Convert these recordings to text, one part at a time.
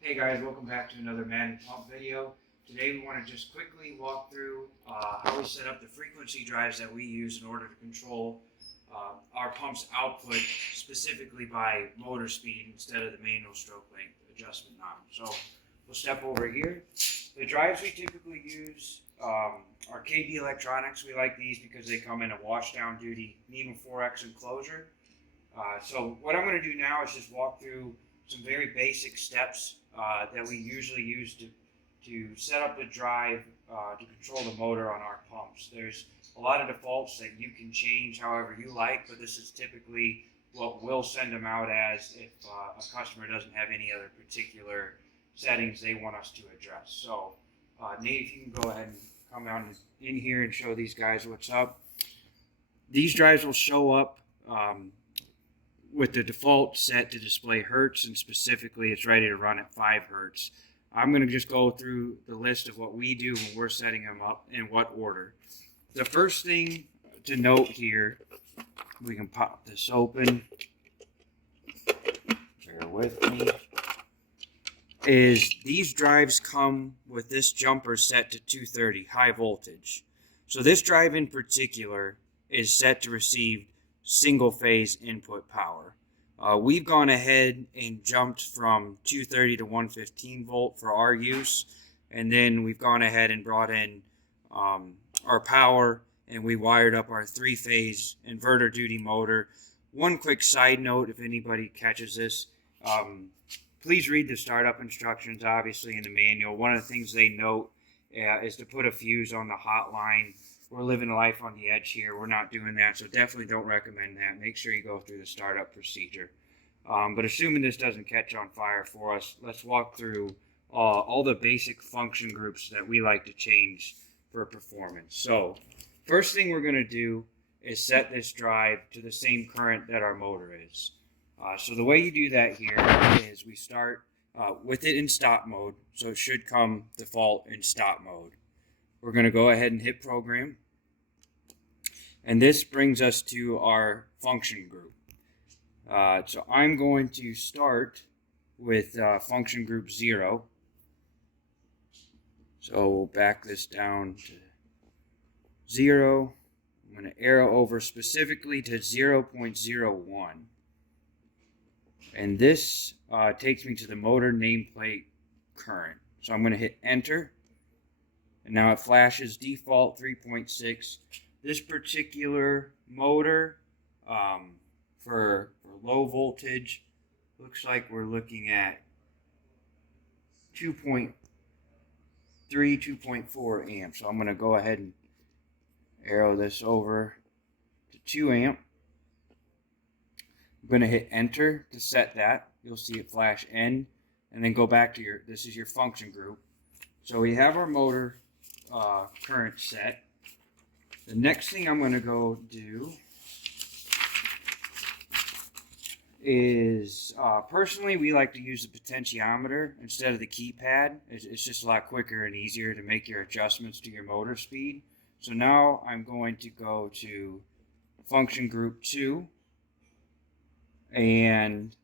Hey guys, welcome back to another Madden Pump video. Today we want to just quickly walk through how we set up the frequency drives that we use in order to control our pump's output specifically by motor speed instead of the manual stroke length adjustment knob. So we'll step over here. The drives we typically use are KB Electronics. We like these because they come in a washdown duty NEMA 4X enclosure. So what I'm going to do now is just walk through some very basic steps that we usually use to set up the drive to control the motor on our pumps. There's a lot of defaults that you can change however you like, but this is typically what we'll send them out as if a customer doesn't have any other particular settings they want us to address. So Nate, if you can go ahead and come down in here and show these guys what's up. These drives will show up with the default set to display hertz, and specifically it's ready to run at 5 hertz. I'm going to just go through the list of what we do when we're setting them up in what order. The first thing to note here, we can pop this open, bear with me, is these drives come with this jumper set to 230 high voltage. So this drive in particular is set to receive single phase input power. We've gone ahead and jumped from 230 to 115 volt for our use, and then we've gone ahead and brought in our power, and we wired up our 3-phase inverter duty motor. One quick side note, if anybody catches this, please read the startup instructions obviously in the manual. One of the things they note is to put a fuse on the hotline. We're living a life on the edge here. We're not doing that, so definitely don't recommend that. Make sure you go through the startup procedure. But assuming this doesn't catch on fire for us, let's walk through all the basic function groups that we like to change for performance. So first thing we're going to do is set this drive to the same current that our motor is. So the way you do that here is we start with it in stop mode, so it should come default in stop mode. We're going to go ahead and hit program, and this brings us to our function group. So I'm going to start with function group 0. So we'll back this down to 0. I'm going to arrow over specifically to 0.01. And this takes me to the motor nameplate current. So I'm going to hit enter. And now it flashes default 3.6. This particular motor for low voltage looks like we're looking at 2.3, 2.4 amps. So I'm going to go ahead and arrow this over to 2 amp. I'm going to hit enter to set that. You'll see it flash end, and then go back to this is your function group. So we have our motor current set. The next thing I'm going to go do is personally we like to use the potentiometer instead of the keypad. It's just a lot quicker and easier to make your adjustments to your motor speed. So now I'm going to go to function group 2, and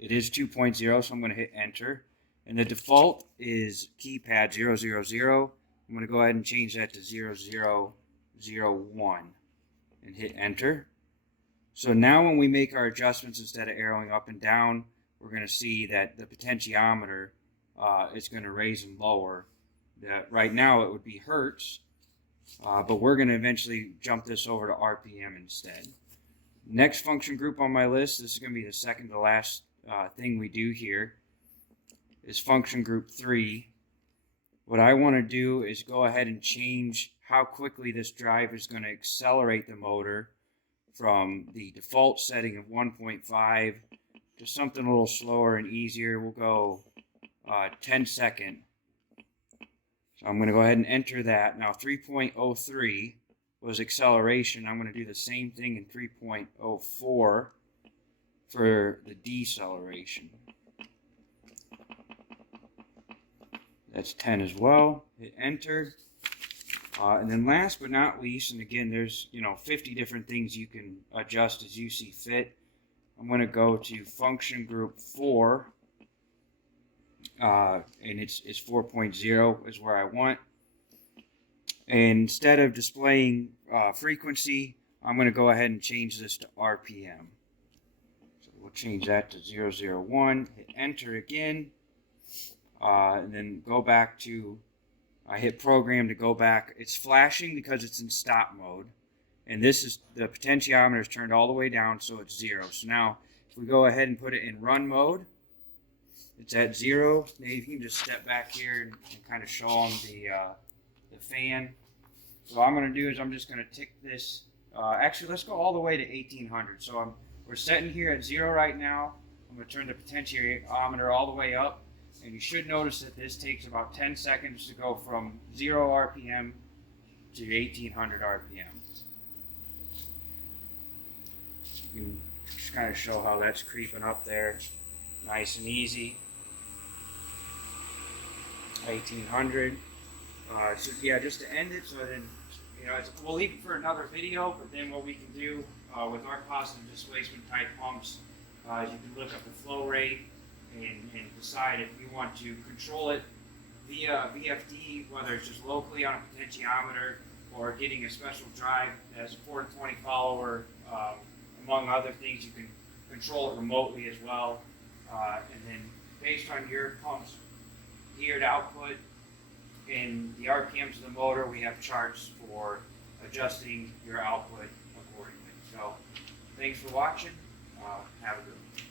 it is 2.0, so I'm going to hit enter. And the default is keypad 000. I'm going to go ahead and change that to 0001 and hit enter. So now when we make our adjustments, instead of arrowing up and down, we're going to see that the potentiometer is going to raise and lower. Right now it would be hertz, but we're going to eventually jump this over to RPM instead. Next function group on my list, this is going to be the second to last thing we do here, is function group 3. What I want to do is go ahead and change how quickly this drive is going to accelerate the motor from the default setting of 1.5 to something a little slower and easier. We'll go 10 second. So I'm going to go ahead and enter that. Now 3.03 was acceleration. I'm going to do the same thing in 3.04 for the deceleration. That's 10 as well. Hit enter. And then last but not least, and again, there's 50 different things you can adjust as you see fit. I'm going to go to function group 4, and it's 4.0 is where I want. And instead of displaying frequency, I'm going to go ahead and change this to RPM. So we'll change that to 001, hit enter again, and then go back to, I hit program to go back. It's flashing because it's in stop mode. And this is, the potentiometer is turned all the way down, so it's 0. So now, if we go ahead and put it in run mode, it's at 0. Now you can just step back here and kind of show them the fan. So what I'm going to do is I'm just going to tick this. Actually, let's go all the way to 1800. So we're setting here at 0 right now. I'm going to turn the potentiometer all the way up. And you should notice that this takes about 10 seconds to go from 0 RPM to 1800 RPM. You can just kind of show how that's creeping up there. Nice and easy. 1800. So yeah, just to end it, so then, you know, we'll leave it for another video, but then what we can do with our positive displacement type pumps, is you can look up the flow rate and decide if you want to control it via VFD, whether it's just locally on a potentiometer or getting a special drive as a 420 follower. Among other things, you can control it remotely as well. And then based on your pump's geared output and the RPMs of the motor, we have charts for adjusting your output accordingly. So thanks for watching. Have a good one.